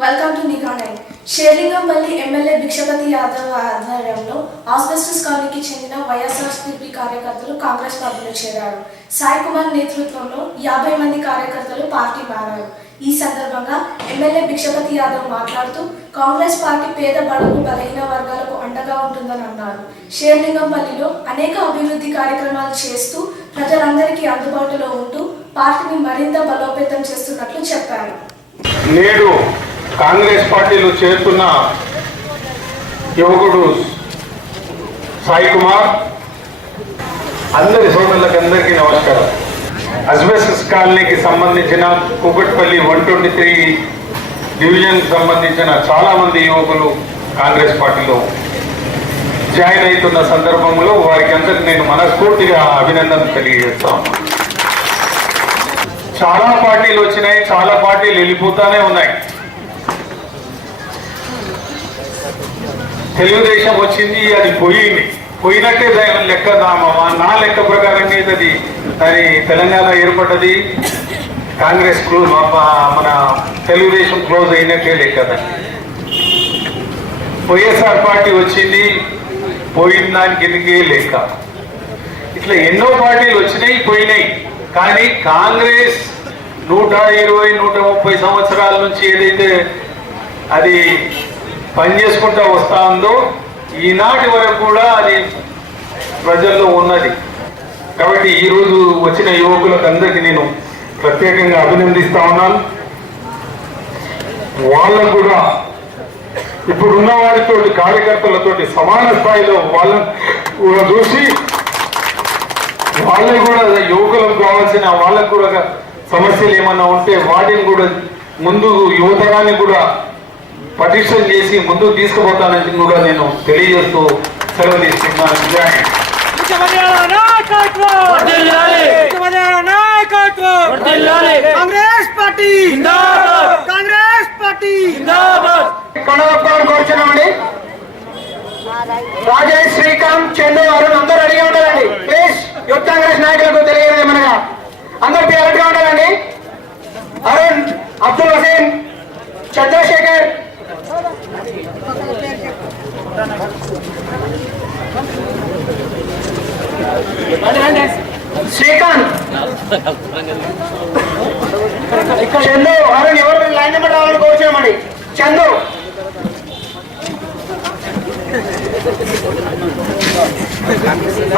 Welcome to నికానైన్. Serilingampally MLA Bhikshapathi Yadav ఆధ్వర్యంలో asbestos కాలనీకి చెందిన వైఎస్ఆర్సీపీ కార్యకర్తలు కాంగ్రెస్ పార్టీలో చేరారు. సాయి కుమార్ నేతృత్వంలో 50 మంది కార్యకర్తలు పార్టీ మారారు. ఈ సందర్భంగా ఎమ్మెల్యే భిక్షపతి యాదవ్ మాట్లాడుతూ కాంగ్రెస్ పార్టీ పేద బడుగు బలహీన వర్గాలకు అండగా ఉంటుందని అన్నారు. షేర్లింగంపల్లిలో అనేక అభివృద్ధి కార్యక్రమాలు చేస్తూ ప్రజలందరికీ అందుబాటులో ఉంటూ పార్టీని మరింత బలోపేతం చేస్తున్నట్లు చెప్పారు. నేడు కాంగ్రెస్ పార్టీలో చేరుతున్న యువకుడు సాయి కుమార్, అందరి సోదరులకందరికీ నమస్కారం. ఆస్బెస్టస్ కాలనీకి సంబంధించిన కూకట్పల్లి 123 డివిజన్ సంబంధించిన చాలా మంది యువకులు కాంగ్రెస్ పార్టీలో జాయిన్ అవుతున్న సందర్భంలో వారికి అందరికి నేను మనస్ఫూర్తిగా అభినందనలు తెలియజేస్తాను. చాలా పార్టీలు వచ్చినాయి, చాలా పార్టీలు వెళ్ళిపోతానే ఉన్నాయి. తెలుగుదేశం వచ్చింది, అది పోయినట్టే దాని లెక్క. నా లెక్క ప్రకారంగా అది తెలంగాణ ఏర్పడ్డది, కాంగ్రెస్ క్లోజ్, మన తెలుగుదేశం క్లోజ్ అయినట్టే లెక్క. వైఎస్ఆర్ పార్టీ వచ్చింది, పోయిన దానికి ఎందుకే లెక్క. ఇట్లా ఎన్నో పార్టీలు వచ్చినాయి, పోయినాయి. కానీ కాంగ్రెస్ 120-130 సంవత్సరాల నుంచి ఏదైతే అది పనిచేసుకుంటూ వస్తా ఉందో ఈనాటి వరకు కూడా అది ప్రజల్లో ఉన్నది. కాబట్టి ఈరోజు వచ్చిన యువకులకు అందరికీ నేను ప్రత్యేకంగా అభినందిస్తా ఉన్నాను. వాళ్ళకు కూడా ఇప్పుడున్న వారితో కార్యకర్తలతోటి సమాన స్థాయిలో వాళ్ళని కూడా చూసి వాళ్ళకి కూడా యువకులకు కావాల్సిన వాళ్ళకు కూడా సమస్యలు ఏమన్నా ఉంటే వాటిని కూడా ముందు యువతరాన్ని కూడా పటిష్టం చేసి ముందుకు తీసుకుపోతానని కూడా నేను తెలియజేస్తూ సెలవు తీసుకున్నాను. కూర్చున్నామండి. రాజేష్, శ్రీకాంత్, చందు, అరుణ్ అందరూ రెడీగా ఉండాలండి. ప్లీజ్ యూత్ కాంగ్రెస్ నాయకులకు తెలియదు మనగా అందరూ అరెక్ట్గా ఉండాలండి. అరుణ్, అబ్దుల్ హసీన్, చంద్రశేఖర్, శ్రీకాంత్, చందు, అరుణ్ ఎవరు లైన్ నెంబర్ రావాలని కోరుచున్నామండి. చందు,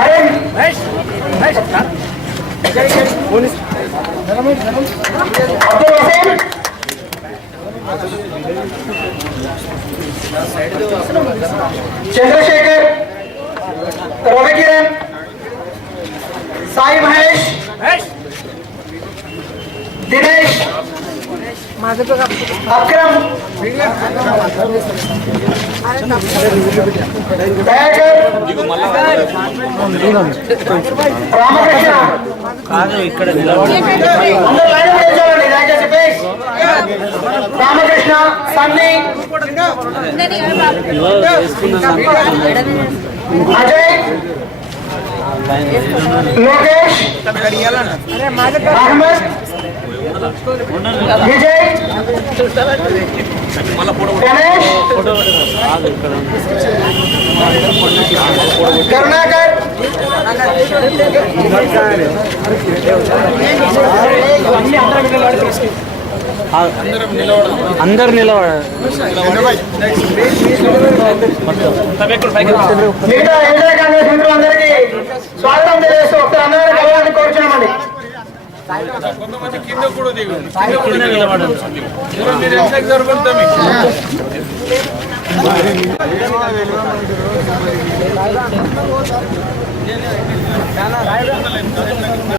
అరుణ్, అబ్దుల్ హసీన్, చంద్రశేఖర్, రవికిరణ్, సాయి మహేష్, దినేష్, అక్రమ్, దయాకర్, రామకృష్ణ, రామకృష్ణ, సన్నీ, అజయ్, లోకేష్, అహ్మద్, విజయ్, గణేష్, కరుణాకర్, అందరు నిలబడారు. మిగతా ఎన్డీఏ కాంగ్రెస్ మిత్రులందరికీ స్వాగతం తెలియజేస్తూ ఒకసారి అందరూ కలవాలని కోరుచున్నామండి. కొంతమంది కింద కూడా దిగు